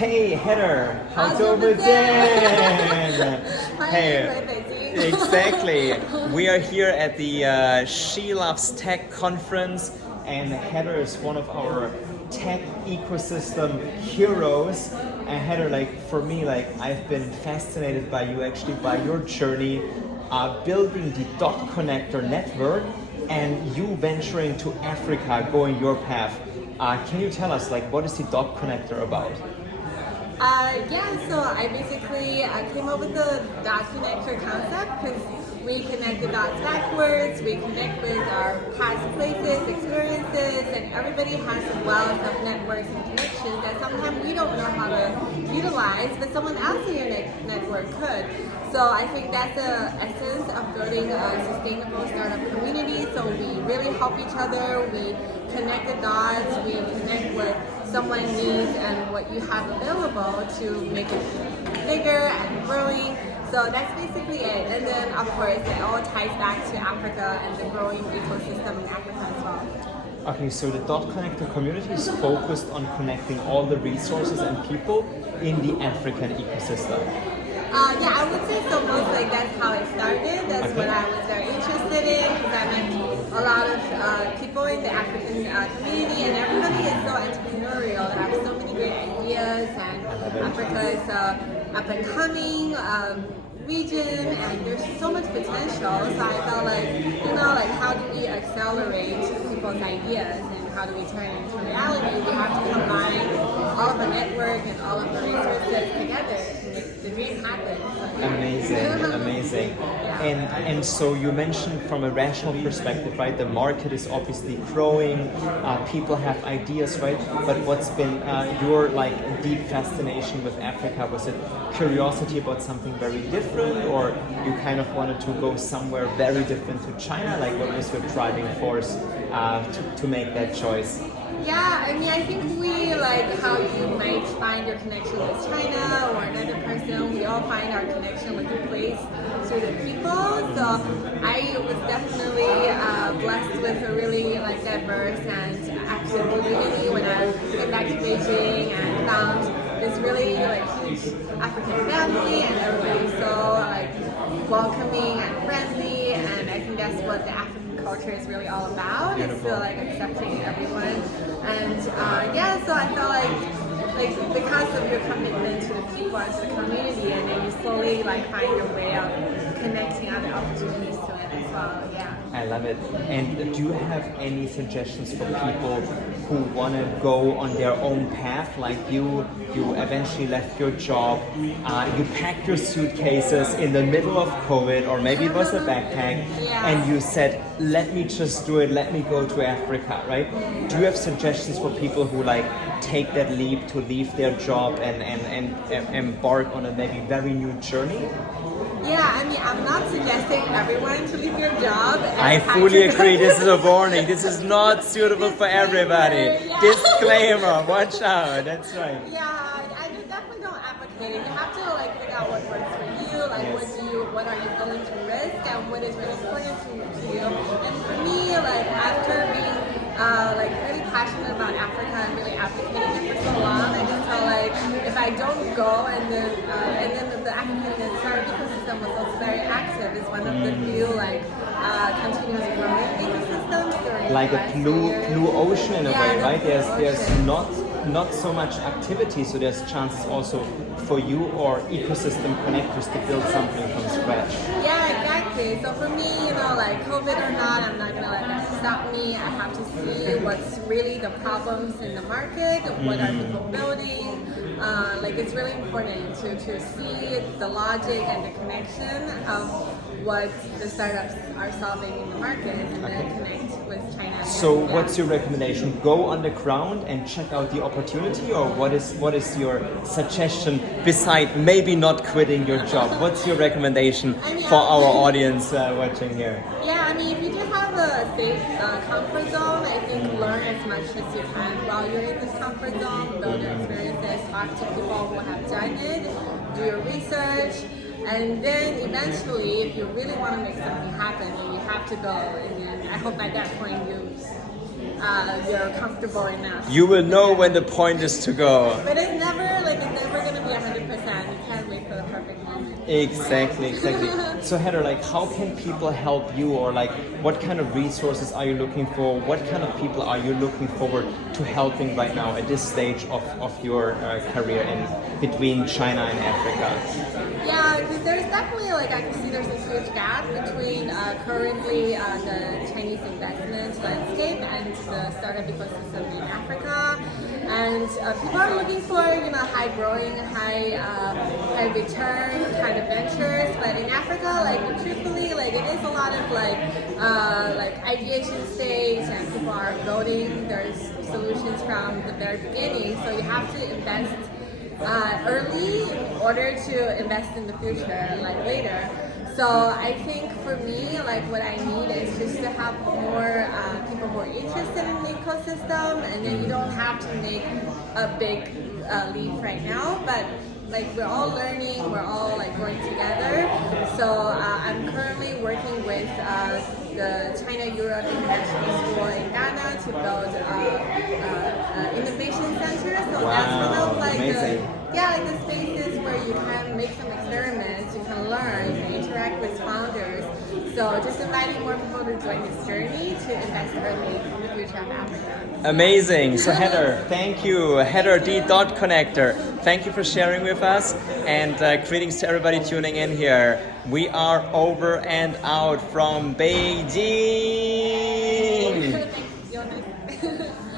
Hey Heather, how's How's over over there? Hi, Exactly. We are here at the She Loves Tech conference, and Heather is one of our tech ecosystem heroes. And Heather, like for me, like I've been fascinated by you, actually, by your journey, building the Dot Connector network, and you venturing to Africa, going your path. Can you tell us, like, what is the Dot Connector about? So I basically came up with the dot connector concept because we connect the dots backwards, we connect with our past places, experiences, and everybody has a wealth of networks and connections that sometimes we don't know how to utilize, but someone else in your network could. So I think that's the essence of building a sustainable startup community. So we really help each other, we connect the dots, we connect what someone needs and what you have available to make it bigger and growing. So that's basically it. And then of course it all ties back to Africa and the growing ecosystem in Africa as well. Okay, so the Dot Connector community is focused on connecting all the resources and people in the African ecosystem. I would say so. Most like that's how it started. That's what I was very interested in because I met a lot of people in the African community, and everybody is so entrepreneurial. They have so many great ideas, and Africa is up and coming region, and there's so much potential. So I felt like how do we accelerate people's ideas and how do we turn it into reality? We have to combine all of the network and all of the resources together to make the dream happen. Amazing. And so you mentioned from a rational perspective, right? The market is obviously growing. People have ideas, right? But what's been your like deep fascination with Africa? Was it curiosity about something very different, or you kind of wanted to go somewhere very different to China? Like, what was your driving force to make that choice? Yeah, I mean, I think we like how you might find your connection with China or another person. We all find our connection with the place through the people. So I was definitely blessed with a really like diverse and active community when I came back to Beijing and found this really like huge African family, and everybody's so like welcoming and friendly, and I think that's what the African culture is really all about. It's still like accepting everyone, and so I felt like because of your commitment to the people and to the community, and then you slowly like find your way of connecting other opportunities to it as well. Yeah. I love it. And do you have any suggestions for people who want to go on their own path, like you eventually left your job, you packed your suitcases in the middle of COVID, or maybe it was a backpack, and you said, let me just do it, let me go to Africa, right? Do you have suggestions for people who like take that leap to leave their job and embark on a maybe very new journey? Yeah, I mean, I'm not suggesting everyone to leave your job. I fully agree. This is a warning. This is not suitable for everybody. Yeah. Disclaimer. Watch out. That's right. Yeah, I definitely don't advocate it. You have to like figure out what works for you. Like, what are you willing to risk, and what is really important to you. And for me, like after being really passionate about Africa and really advocating it for so long, I just felt like if I don't go, and then the African startup ecosystem was also very active. It's one of the few continuous growing ecosystems. Like a blue ocean in a way, right? There's not so much activity, so there's chances also for you or ecosystem connectors to build something from scratch. Yeah, exactly. So for me, like COVID or not, I'm not gonna let that stop me. I have to see what's really the problems in the market, what are people building. It's really important to see the logic and the connection of what the startups are solving in the market, and then connect with China. So what's your recommendation? Go on the ground and check out the opportunity, or what is your suggestion beside maybe not quitting your job? What's your recommendation for our audience watching here? Yeah, I mean, if you just have a safe comfort zone, I think learn as much as you can while you're in this comfort zone, build your experiences, talk to people who have done it, do your research, and then eventually, if you really want to make something happen, then you have to go. And then I hope at that point you're comfortable enough. You will know when the point is to go. But it's never Exactly. So Heather, like, how can people help you, or like, what kind of resources are you looking for? What kind of people are you looking forward to helping right now at this stage of your career in between China and Africa? Yeah, because there's definitely like I can see there's a huge gap between currently the Chinese investment landscape and the startup ecosystem in Africa, and people are looking for high growing, high return kind of ventures, but in Africa, like truthfully, like it is a lot of like ideation stage, and people are building their solutions from the very beginning, so you have to invest early in order to invest in the future, like later. So I think for me, like what I need is just to have more people more interested in the ecosystem, and then you don't have to make a big leap right now, but like we're all learning, we're all like growing together. So I'm currently working with the China Europe International School in Ghana to build innovation center. So that's one of like amazing. like the spaces where you can make some experiments, you can learn, you can interact with founders. So just inviting more people to join this journey to invest early in the future of Africa. Amazing. So Heather, thank you. Heather D. Connector. Thank you for sharing with us, and greetings to everybody tuning in here. We are over and out from Beijing.